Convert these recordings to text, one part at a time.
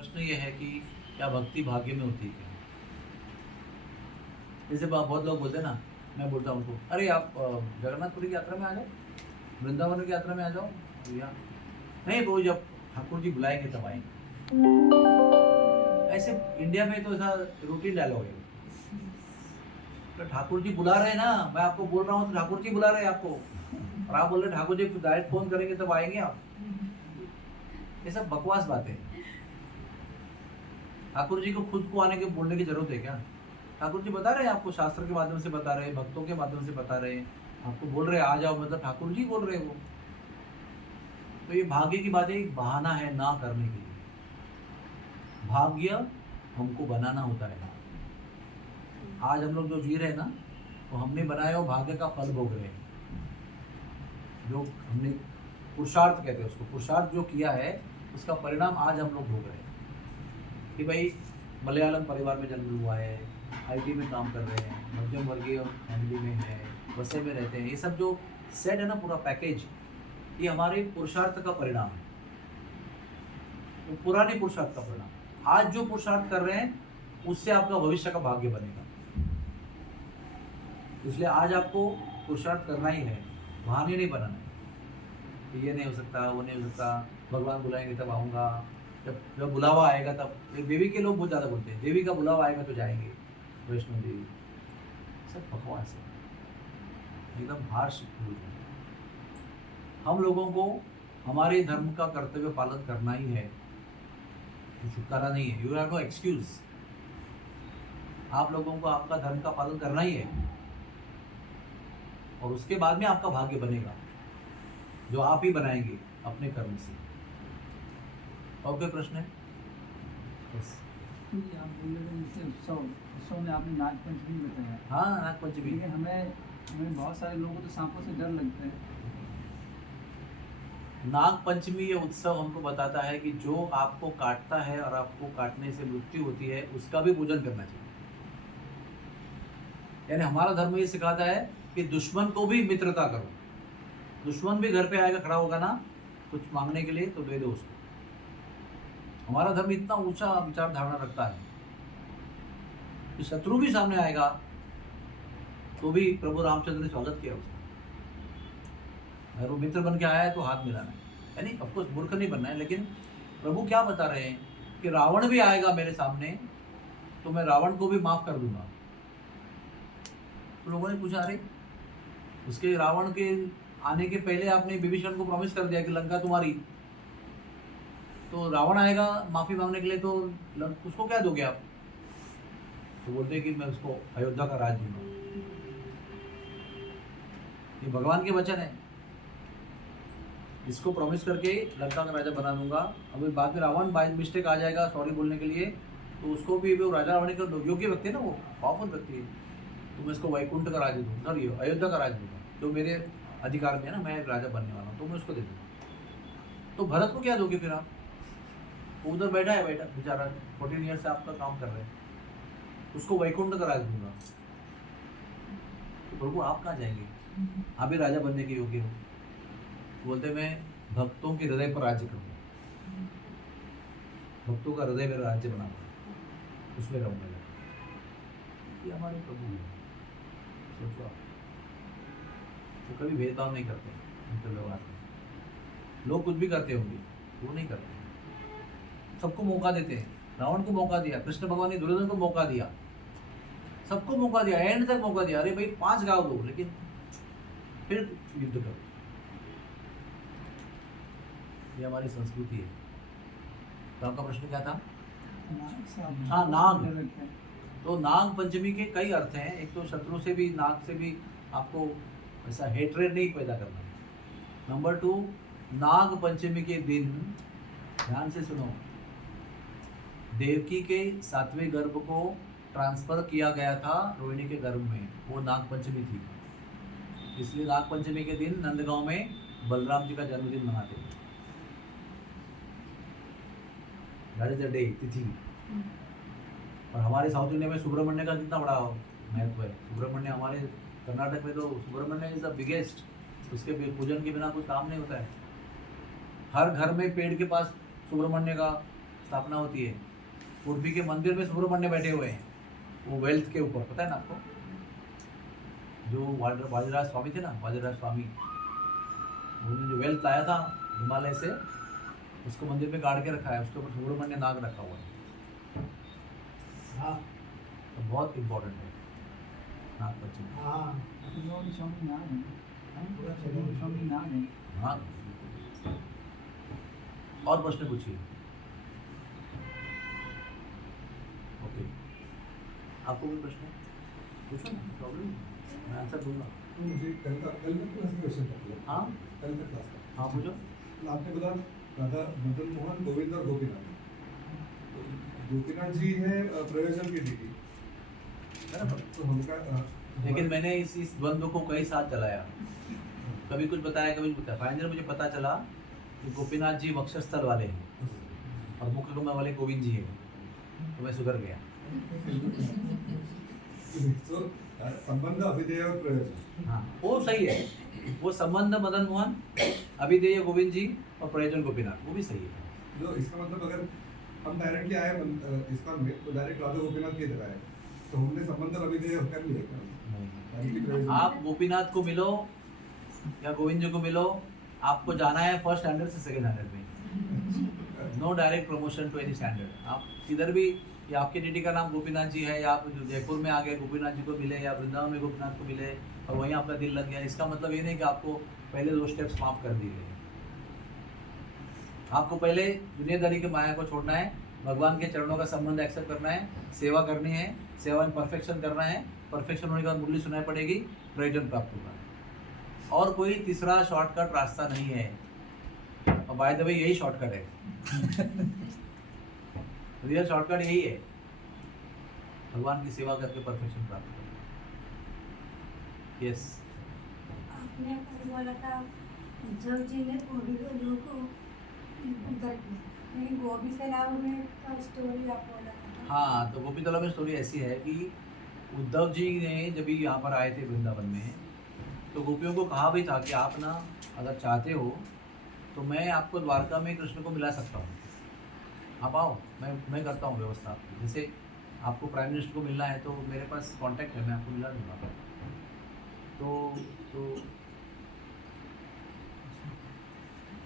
प्रश्न ये है कि क्या भक्ति भाग्य में होती है क्या? जैसे बहुत लोग बोलते हैं ना, मैं बोलता हूँ उनको, अरे आप जगन्नाथपुरी की यात्रा में आ जाओ, वृंदावन की यात्रा में आ जाओ भैया। नहीं वो जब ठाकुर जी बुलाएंगे तब आएंगे। ऐसे इंडिया में तो ऐसा रूटीन डायलॉग है। तो ठाकुर जी बुला रहे हैं ना, मैं आपको बोल रहा हूँ तो ठाकुर जी बुला रहे हैं आपको, और आप बोल रहे ठाकुर जी डायरेक्ट फोन करेंगे तब आएंगे आप। ये सब बकवास बातें हैं। ठाकुर जी को खुद को आने के बोलने की जरूरत है क्या? ठाकुर जी बता रहे हैं आपको, शास्त्र के माध्यम से बता रहे हैं, भक्तों के माध्यम से बता रहे हैं, आपको बोल रहे हैं आ जाओ, मतलब ठाकुर जी बोल रहे हैं वो। तो ये भाग्य की बात एक बहाना है ना करने के लिए। भाग्य हमको बनाना होता है। आज हम लोग जो जी रहे हैं ना, वो हमने बनाया हो, भाग्य का फल भोग रहे हैं। जो हमने पुरुषार्थ कहते हैं उसको, पुरुषार्थ जो किया है उसका परिणाम आज हम लोग भोग रहे हैं। कि भाई मलयालम परिवार में जन्म हुआ है, आईटी में काम कर रहे हैं, मध्यम वर्गीय फैमिली में है, बसे में रहते हैं, ये सब जो सेट है ना पूरा पैकेज, ये हमारे पुरुषार्थ का परिणाम है। तो पुराने पुरुषार्थ का परिणाम, आज जो पुरुषार्थ कर रहे हैं उससे आपका भविष्य का भाग्य बनेगा। इसलिए आज आपको पुरुषार्थ करना ही है, बहाने नहीं बनाना है कि ये नहीं हो सकता, वो नहीं हो सकता, भगवान बुलाएंगे तब आऊँगा, जब बुलावा आएगा तब। देवी के लोग बहुत ज़्यादा बोलते हैं, देवी का बुलावा आएगा तो जाएंगे वैष्णो देवी। सब बकवास है, एकदम हार्श बोल रहे हैं। हम लोगों को हमारे धर्म का कर्तव्य पालन करना ही है, छुटकारा नहीं है। You have no excuse. आप लोगों को आपका धर्म का पालन करना ही है, और उसके बाद में आपका भाग्य बनेगा, जो आप ही बनाएंगे अपने कर्म से। और कोई प्रश्न है? बस आप बोल रहे थे जैसे उत्सव में आपने नाग पंचमी बताया। हाँ, नाग पंचमी। लेकिन हमें बहुत सारे लोगों को तो सांपों से डर लगता है। नाग पंचमी ये उत्सव हमको बताता है कि जो आपको काटता है और आपको काटने से मृत्यु होती है, उसका भी पूजन करना चाहिए। यानी हमारा धर्म ये सिखाता है कि दुश्मन को भी मित्रता करो। दुश्मन भी घर पे आएगा, खड़ा होगा ना कुछ मांगने के लिए, तो दे दो उसको। हमारा धर्म इतना ऊंचा विचार धारणा रखता है कि शत्रु भी सामने आएगा तो भी प्रभु रामचंद्र ने स्वागत किया उसका। अगर वो मित्र बन के आया है तो हाथ मिलाना है, यानी ऑफकोर्स मूर्ख नहीं बनना है। लेकिन प्रभु क्या बता रहे हैं कि रावण भी आएगा मेरे सामने तो मैं रावण को भी माफ कर दूंगा। तो लोगों ने पूछा, अरे उसके रावण के आने के पहले आपने विभीषण को प्रॉमिस कर दिया कि लंका तुम्हारी, तो रावण आएगा माफी मांगने के लिए तो उसको क्या दोगे आप? तो बोलते हैं कि मैं उसको अयोध्या का राज दूंगा। ये भगवान के वचन है, इसको प्रॉमिस करके लंका का राजा बना दूंगा। अभी बाद में रावण बाय मिस्टेक आ जाएगा सॉरी बोलने के लिए, तो उसको भी वो राजा होने के योग्य व्यक्ति है ना, वो पावरफुल व्यक्ति है, तो मैं इसको वैकुंठ का राज दूंगा, सॉरी अयोध्या का राज दूंगा, जो मेरे अधिकार में है ना, मैं राजा बनने वाला हूँ, तो मैं उसको दे दूंगा। तो भरत को क्या दोगे फिर आप? वो उधर बैठा है, बैठा बेचारा 14 ईयर से आपका काम कर रहे हैं, उसको वैकुंठ का राज दूंगा। तो प्रभु आप कहाँ जाएंगे? आप भी राजा बनने के योग्य हो। बोलते मैं भक्तों के हृदय पर राज्य करूंगा, भक्तों का हृदय मेरा राज्य बनाऊंगा, उसमें रहूंगा। ये हमारे प्रभु हैं, सोचो आप। तो कभी भेदभाव नहीं करते उनके व्यवहार में। लोग कुछ भी करते होंगे, वो नहीं करते, सबको मौका देते हैं। रावण को मौका दिया, कृष्ण भगवान ने दुर्योधन को मौका दिया, सबको मौका दिया, एंड तक मौका दिया। अरे भाई 5 गाँव दो, लेकिन फिर युद्ध करो। ये हमारी संस्कृति है। तो आपका प्रश्न क्या था? हाँ, नाग। तो नाग पंचमी के कई अर्थ हैं। एक तो शत्रु से भी, नाग से भी आपको ऐसा हेट्रेड नहीं पैदा करना। नंबर 2, नाग पंचमी के दिन ध्यान से सुनो, देवकी के 7वें गर्भ को ट्रांसफर किया गया था रोहिणी के गर्भ में, वो नाग पंचमी थी। इसलिए नाग पंचमी के दिन नंदगांव में बलराम जी का जन्मदिन मनाते हैं। दैट इज द डे, तिथि। और हमारे साउथ इंडिया में सुब्रमण्य का कितना बड़ा महत्व है। सुब्रमण्य हमारे कर्नाटक में तो सुब्रमण्य इज द बिगेस्ट, उसके पूजन के बिना कुछ काम नहीं होता है। हर घर में पेड़ के पास सुब्रमण्य का स्थापना होती है, उडुपी के मंदिर में सुब्रमण्य बैठे हुए हैं, वो वेल्थ के ऊपर, पता है ना आपको? जो वादिराज स्वामी थे ना, वादिराज स्वामी, उन्होंने जो वेल्थ लाया था हिमालय से, उसको मंदिर में गाड़ के रखा है, उसके ऊपर सुब्रमण्य नाग रखा हुआ है। हाँ तो बहुत इम्पोर्टेंट है नाग पंचमी। हाँ त्रिलोकी स्वामी नाग है। पूरा त्रिलोकी स्वामी नाग है। हाँ, और प्रश्न पूछिए। ओके, आपको कोई प्रश्न है? पूछो ना, प्रॉब्लम मैं आंसर दूंगा। तो मुझे कल में क्लास का क्वेश्चन था। हाँ कल का क्लास का। हाँ पूछो। तो आपने बोला राधा मदन मोहन गोविंद और गोपीनाथ। तो गोपीनाथ जी है प्रयोजन की डीटी, तो उनका लेकिन मैंने इस द्वंद्व को कई साथ चलाया, कभी कुछ बताया कभी कुछ बताया। फाइनल मुझे पता चला कि गोपीनाथ जी वक्षस्थल वाले हैं और मुख्य कमल वाले गोविंद जी हैं, तो मैं सुधर गया। तो संबंध अभिधेय और प्रयोजन। हाँ वो सही है, वो संबंध मदन मोहन, अभिधेय गोविंद जी और प्रयोजन गोपीनाथ, वो भी सही है। जो इसका मतलब अगर हम डायरेक्टली आए इसका में तो डायरेक्ट राधा गोपीनाथ की तरह है, तो हमने संबंध और अभिधेय कर लिया क्या? डायरेक्टली प्रयोजन। आप गोपीनाथ को मिलो या गोविंद जी को मिलो, आपको जाना है फर्स्ट स्टैंडर्ड से सेकंड स्टैंडर्ड में, no direct promotion to any standard. आप किधर भी, या आपके डीटी का नाम गोपीनाथ जी है, या आप जयपुर में आ गए गोपीनाथ जी को मिले, या वृंदावन में गोपीनाथ को मिले और वहीं आपका दिल लग गया, इसका मतलब ये नहीं कि आपको पहले 2 स्टेप्स माफ कर दिए गए। आपको पहले दुनियादारी के माया को छोड़ना है, भगवान के चरणों का संबंध एक्सेप्ट करना है, सेवा करनी है, सेवा में परफेक्शन करना है, परफेक्शन होने के बाद मुरली सुनाई पड़ेगी, प्रयोजन प्राप्त होगा। और कोई तीसरा शॉर्टकट रास्ता नहीं है, और बाय द वे यही शॉर्टकट है। रियल शॉर्टकट यही है, भगवान की सेवा करके परफेक्शन प्राप्त करना। यस, आपने कल बोला था उद्धव जी ने गोभी को लोगों को उधर किया, लेकिन गोभी से नाम में का स्टोरी आप बोला था। हाँ, तो गोपी तलाव में स्टोरी ऐसी है कि उद्धव जी ने जब यहाँ पर आए थे वृंदावन में, तो गोपियों को कहा भी था कि आप ना अगर चाहते हो तो मैं आपको द्वारका में कृष्ण को मिला सकता हूँ, आप आओ, मैं करता हूँ व्यवस्था आपकी। जैसे आपको प्राइम मिनिस्टर को मिलना है तो मेरे पास कांटेक्ट है, मैं आपको मिला दूँगा।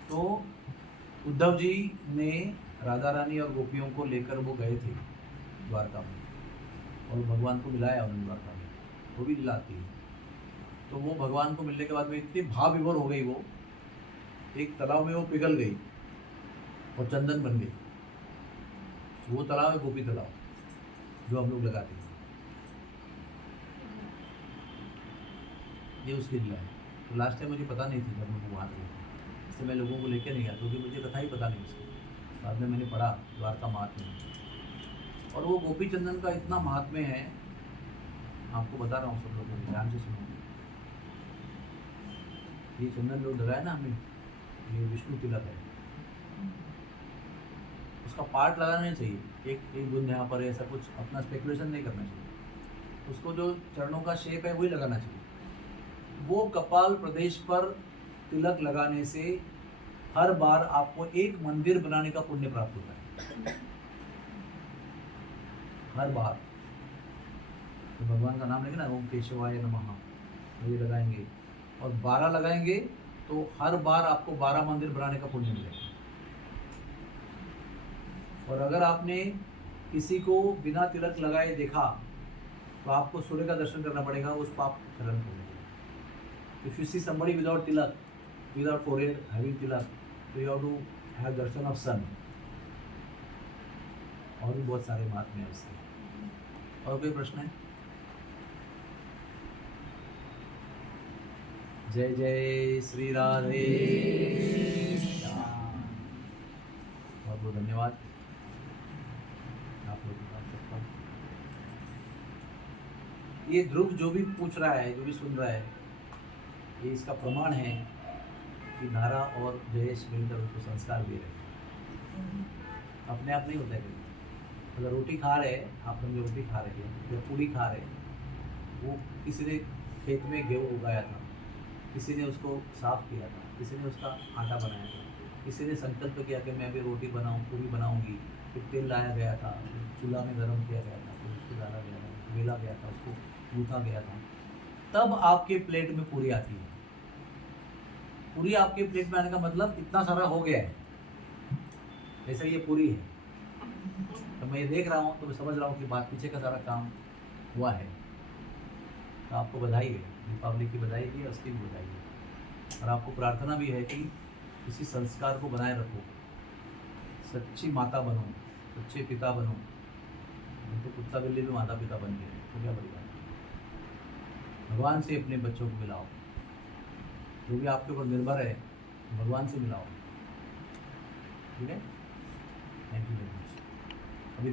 तो उद्धव जी ने राधा रानी और गोपियों को लेकर वो गए थे द्वारका में, और भगवान को मिलाया उन्होंने द्वारका में, वो भी दिलाती है। तो वो भगवान को मिलने के बाद में इतनी भाव विभोर हो गई, वो एक तालाब में वो पिघल गई और चंदन बन गई। वो तालाब है गोपी तालाब, जो हम लोग लगाते हैं, ये उसकी लीला है। तो लास्ट टाइम मुझे पता नहीं थी जब मैं वहाँ गया, इससे मैं लोगों को लेकर नहीं गया, क्योंकि मुझे कथा ही पता नहीं उसकी। बाद में मैंने पढ़ा द्वारका महात्म्य, और वो गोपी चंदन का इतना महात्म्य है, आपको बता रहा हूँ, सब लोगों को ध्यान से सुनो। ये चंदन जो लगाया ना हमने, ये विष्णु तिलक है, उसका पार्ट लगाना नहीं चाहिए, एक बूंद यहाँ पर, ऐसा कुछ अपना स्पेकुलेशन नहीं करना चाहिए। उसको जो चरणों का शेप है वही लगाना चाहिए। वो कपाल प्रदेश पर तिलक लगाने से हर बार आपको एक मंदिर बनाने का पुण्य प्राप्त होता है, हर बार। तो भगवान का नाम लेंगे ना, ओम केशवाय नमः, तो ये लगाएंगे, और 12 लगाएंगे तो हर बार आपको 12 मंदिर बनाने का पुण्य मिलेगा। और अगर आपने किसी को बिना तिलक लगाए देखा तो आपको सूर्य का दर्शन करना पड़ेगा, उस पाप खत्म होगा। If you see somebody without tilak, without forehead having tilak, तो you have to have दर्शन ऑफ सन। और भी बहुत सारे महात्म्य हैं उसके। और कोई प्रश्न है? जय जय श्री राधे श्याम। बहुत बहुत धन्यवाद आप लोगों का सबका। ये ध्रुव जो भी पूछ रहा है, जो भी सुन रहा है, ये इसका प्रमाण है कि नारा और जयेश मिलकर उनको संस्कार दे रहे हैं। अपने आप नहीं होता है कभी। अगर रोटी खा रहे हैं, आप लोग रोटी खा रहे हैं या पूरी खा रहे हैं, वो किसी ने खेत में गेहूँ उगाया था, किसी ने उसको साफ किया था, किसी ने उसका आटा बनाया था, किसी ने संकल्प किया कि मैं भी रोटी बनाऊँ, पूरी बनाऊँगी, फिर तेल लाया गया था, फिर चूल्हा में गर्म किया गया था, फिर उसको डाला गया था, बेला गया था, उसको गूथा गया था, तब आपके प्लेट में पूरी आती है। पूरी आपके प्लेट में आने का मतलब इतना सारा हो गया है, जैसे ये पूरी है। तो मैं ये देख रहा हूँ तो मैं समझ रहा हूँ कि बात पीछे का सारा काम हुआ है। तो आपको बधाई है, दीपावली की बधाई दी है, उसकी भी बधाई है। और आपको प्रार्थना भी है कि इसी संस्कार को बनाए रखो, सच्ची माता बनो, सच्चे पिता बनो। नहीं तो कुत्ता बिल्ली भी माता पिता बन गए तो क्या बड़ी बात है। भगवान से अपने बच्चों को मिलाओ, जो भी आपके ऊपर निर्भर है भगवान से मिलाओ, ठीक है। Thank you.